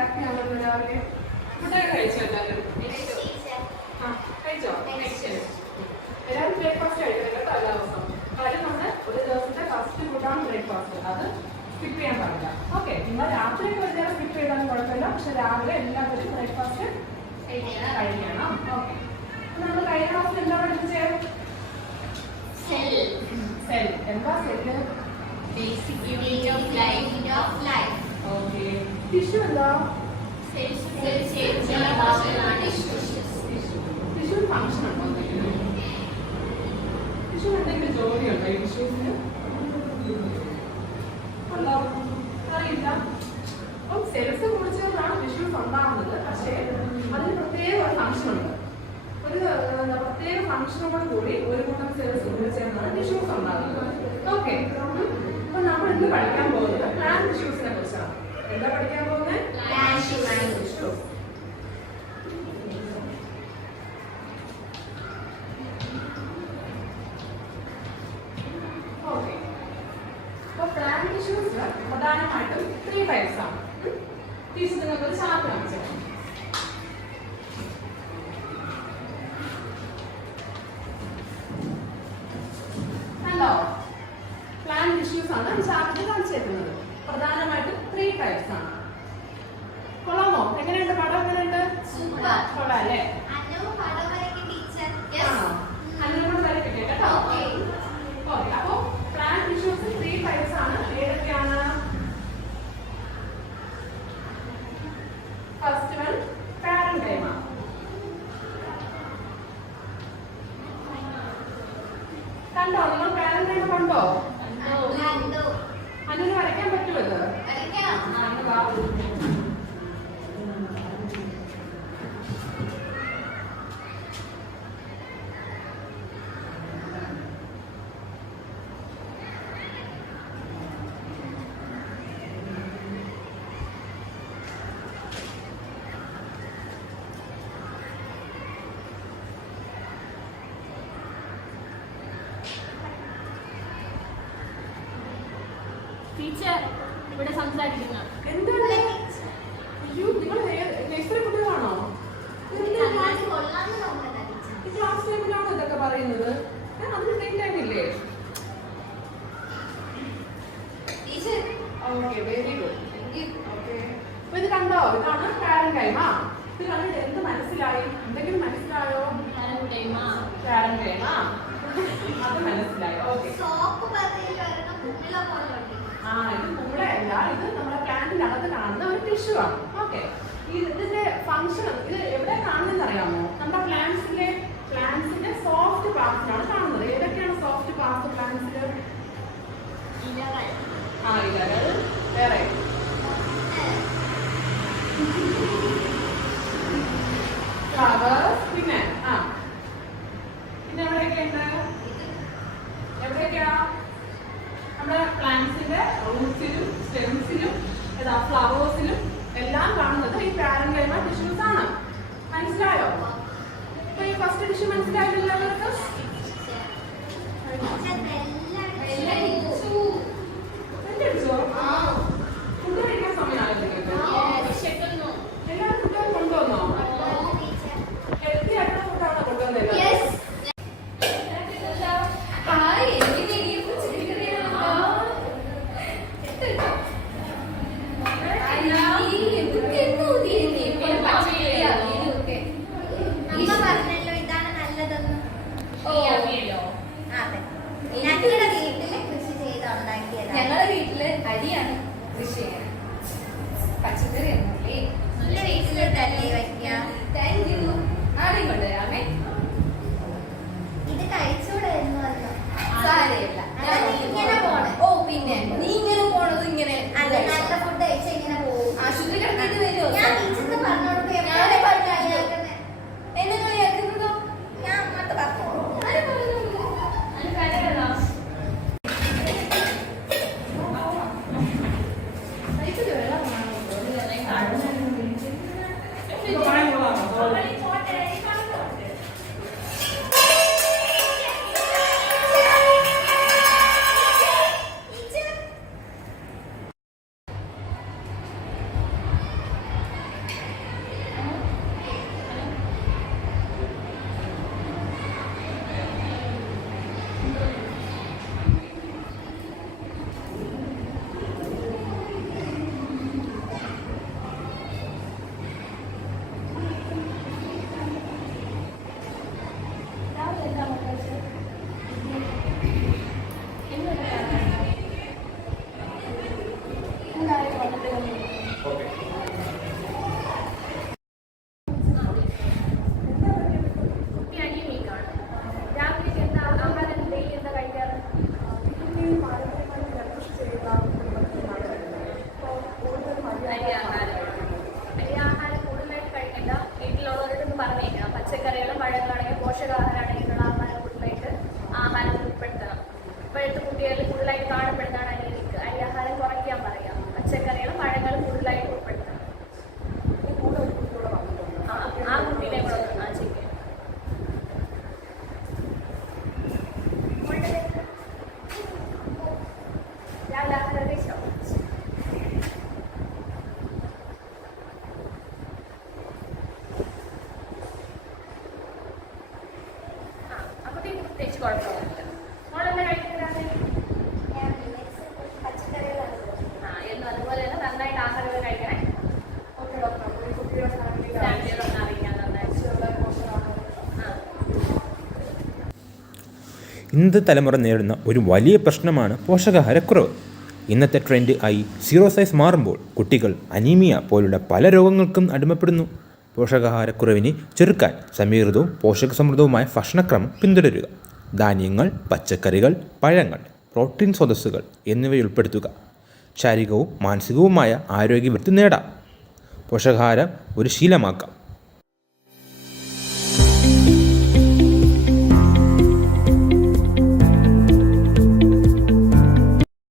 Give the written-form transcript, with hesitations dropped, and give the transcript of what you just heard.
Happy ആണല്ലോ രാവിലെ. ഫുഡൊക്കെ കഴിച്ചോ എല്ലാവരും? കഴിച്ചോ? എല്ലാവരും ബ്രേക്ക്ഫാസ്റ്റ് കഴിക്കണം കേട്ടോ എല്ലാ ദിവസവും. കാര്യം നമ്മൾ ഒരു ദിവസത്തെ ഫസ്റ്റ് ഫുഡാണ് ബ്രേക്ക്ഫാസ്റ്റ്. അത് സ്കിപ്പ് ചെയ്യാൻ പാടില്ല. ഓക്കെ, നിങ്ങൾ രാത്രിയൊക്കെ ഒരു നേരം സ്കിപ്പ് ചെയ്താലും കുഴപ്പമില്ല. പക്ഷെ രാവിലെ എല്ലാവരും ബ്രേക്ക്ഫാസ്റ്റ് കഴിക്കണം. ഓക്കെ, നമ്മൾ കഴിഞ്ഞ ക്ലാസ്സിൽ എന്താ പഠിപ്പിച്ചേ? സെൽ. എന്താ cell? Basic unit of life. Okay, tissue എന്താ? ടിഷ്യൂ ഫംഗ്ഷൻ ഉണ്ടോ എന്തെങ്കിലും? ടിഷ്യൂ എന്തെങ്കിലും ജോലിയുണ്ടോ ഈ ടിഷ്യൂസിന്? ഉണ്ടോ? അറിയില്ല. അപ്പം സെൽസ് കുറിച്ചാണ് ടിഷ്യൂസ് ഉണ്ടാകുന്നത്. പക്ഷേ അതിന് പ്രത്യേക ഒരു ഫംഗ്ഷൻ ഉണ്ട്. ഒരു പ്രത്യേക ഫംഗ്ഷനോട് കൂടി ഒരു കൂട്ടം സെൽസ് കുറിച്ചാണ് ടിഷ്യൂസ് ഉണ്ടാകുന്നത്. ഓക്കെ, അപ്പൊ നമ്മൾ ഇന്ന് പഠിക്കാൻ പോകുന്നത് പ്ലാന്റ് ടിഷ്യൂസിനെ കുറിച്ചാണ്. എന്താ പഠിക്കാൻ പോകുന്നത്? Plant tissues. ഓക്കെ, അപ്പൊ പ്ലാന്റ് ടിഷ്യൂസ് പ്രധാനമായിട്ടും 3 types ആണ്. ടീച്ചർ നിങ്ങൾക്ക് ഒരു ചാർട്ട് കാണിച്ചു തരാം. കണ്ടോ? പ്ലാന്റ് ടിഷ്യൂസ് ആണ് ചാർട്ടിൽ കാണിച്ചു തരുന്നത്. പ്രധാനമായിട്ടും 3 types ആണ്. കൊള്ളാമോ? എങ്ങനെയുണ്ട്? പടം എങ്ങനെയുണ്ട്? കൊള്ളാം അല്ലേ? അന്നോട് വരയ്ക്കട്ടെ കേട്ടോ. ഓക്കെ, അപ്പൊ പ്ലാന്റ് ടിഷ്യൂസ് 3 types ആണ്. ഏതൊക്കെയാണ്? First one parenchyma. കണ്ടോ? നിങ്ങൾ പാരൻകൈമ കണ്ടോ? അന്നൊരു വരയ്ക്കാൻ പറ്റുമോ ഇത്? ടീച്ചർ ഇവിടെ സംസാരിക്കുന്ന എന്താണ്? അയ്യോ, നിങ്ങൾ നഴ്സറി കുട്ടികളാണോ? ഈ ക്ലാസ് ടൈമിലാണോ ഇതൊക്കെ പറയുന്നത്? അതിന് ടൈം ടൈമില്ലേ? Okay, very good. ഓക്കെ, അപ്പൊ ഇത് കണ്ടോ? ഇതാണ് പാരൻകൈമ. ഇത് കണ്ടിട്ട് എന്ത് മനസ്സിലായി? എന്തെങ്കിലും മനസ്സിലായോ? പാരൻകൈമ അത് മനസ്സിലായി. ഓക്കെ, ഇത് കുമിളയല്ല, ഇത് നമ്മുടെ പ്ലാന്റിനകത്ത് കാണുന്ന ഒരു ടിഷ്യൂ ആണ്. ഓക്കെ, ഇതിന്റെ ഫംഗ്ഷൻ ഇത് എവിടെ കാണുന്നതെന്ന് അറിയാമോ? നമ്മുടെ പ്ലാന്റ്സിന്റെ സോഫ്റ്റ് പാർട്സിലാണ് കാണുന്നത്. ഏതൊക്കെയാണ് സോഫ്റ്റ് പാർട്സ് പ്ലാന്റ്സിൽ? ഇലകൾ, വേറെ ഫ്ലവേഴ്സ്, പിന്നെ എവിടെയൊക്കെയുണ്ട്? എവിടെയൊക്കെയാ? നമ്മുടെ പ്ലാന്റ്സിന്റെ റൂട്ട്സിലും സ്റ്റെംസിലും ഫ്ലവേഴ്സിലും എല്ലാം കാണുന്നത് ഈ പാരൻകൈമ ടിഷ്യൂസ് ആണ്. മനസ്സിലായോ? അപ്പൊ ഈ ഫസ്റ്റ് ടിഷ്യൂ മനസ്സിലായില്ല എല്ലാവർക്കും? ഫുഡ് കഴിക്കാൻ സമയമായിരുന്നു. എല്ലാവരും ഫുഡ് കൊണ്ടുവന്നോ? ഹെൽത്തി ആയിട്ടുള്ള ഫുഡാണോ കൊണ്ടുവന്നത്? ഞങ്ങളുടെ വീട്ടില് അരിയാണ് കൃഷി ചെയ്യുന്നത്. പച്ചക്കറി ഒന്നുമില്ലേ? Thank you. ആരെയും കൊണ്ടുവരാമേ. ഇത് കഴിച്ചൂടെ? സാരമില്ല. ഓ, പിന്നെ നീ ഇങ്ങനെ പോണത് ഇങ്ങനെ നല്ല ഫുഡ് കഴിച്ചാൽ ഇങ്ങനെ പോകും. ആശുപത്രി കിടന്നിട്ട് വരുമോ? ഞാൻ ടീച്ചറിന് പറഞ്ഞോളൂ. ഞാനെ പറഞ്ഞാക്കുന്നത് എന്നെ കളിയാക്കുന്നതോ? ഞാൻ അങ്ങോട്ട് പറഞ്ഞോളൂ. ഇത് ഓക്കെ. കുട്ടി അനീമിക്കാണ്. രാവിലെ എന്താ ആഹാരം ഡെയിലി എന്താ കഴിക്കാറ്? അരി ആഹാരം കൂടുതലായിട്ട് കഴിക്കണ്ട. വീട്ടിലുള്ളവരോടൊന്ന് പറഞ്ഞേക്കണം. പച്ചക്കറികളും പഴങ്ങളാണെങ്കിൽ പോഷകാഹാരമാണെങ്കിലുള്ള ആഹാരം കൂടുതലായിട്ട് ആഹാരം ഉൾപ്പെടുത്തണം. ഇപ്പോഴത്തെ കുട്ടികളിൽ കൂടുതലായിട്ട് കാണപ്പെടുന്നതാണ് അനീമിക്ക്. അരി ആഹാരം കുറയ്ക്കാൻ പറയാം. പച്ചക്കറികളും പഴങ്ങളും കൂടുതലായിട്ട് ഉൾപ്പെടുത്തണം. ആ കുട്ടീനെ കൂടെ ഒന്ന് ചെക്ക് ചെയ്യാം. രാവിലെ ആഹാരം കഴിച്ചോ? അപ്പത്തേക്ക് പ്രത്യേകിച്ച് കുഴപ്പമൊന്നുമില്ല. മോളെന്താ കഴിക്കുന്നത്? ഞാൻ പച്ചക്കറികളാണ് എന്നും അതുപോലെ തന്നെ നന്നായിട്ട് ആഹാരങ്ങൾ കഴിക്കണേ. ഫാമിലിയോടൊന്ന് അറിയിക്കാൻ നന്നായിട്ട്. ഇന്നത്തെ തലമുറ നേരിടുന്ന ഒരു വലിയ പ്രശ്നമാണ് പോഷകാഹാരക്കുറവ്. ഇന്നത്തെ ട്രെൻഡ് ആയി സീറോ സൈസ് മാറുമ്പോൾ കുട്ടികൾ അനീമിയ പോലുള്ള പല രോഗങ്ങൾക്കും അടിമപ്പെടുന്നു. പോഷകാഹാരക്കുറവിനെ ചെറുക്കാൻ സമീകൃതവും പോഷകസമൃദ്ധവുമായ ഭക്ഷണക്രമം പിന്തുടരുക. ധാന്യങ്ങൾ, പച്ചക്കറികൾ, പഴങ്ങൾ, പ്രോട്ടീൻ സ്രോതസ്സുകൾ എന്നിവ ഉൾപ്പെടുത്തുക. ശാരീരികവും മാനസികവുമായ ആരോഗ്യവൃത്തി നേടാം. പോഷകാഹാരം ഒരു ശീലമാക്കാം.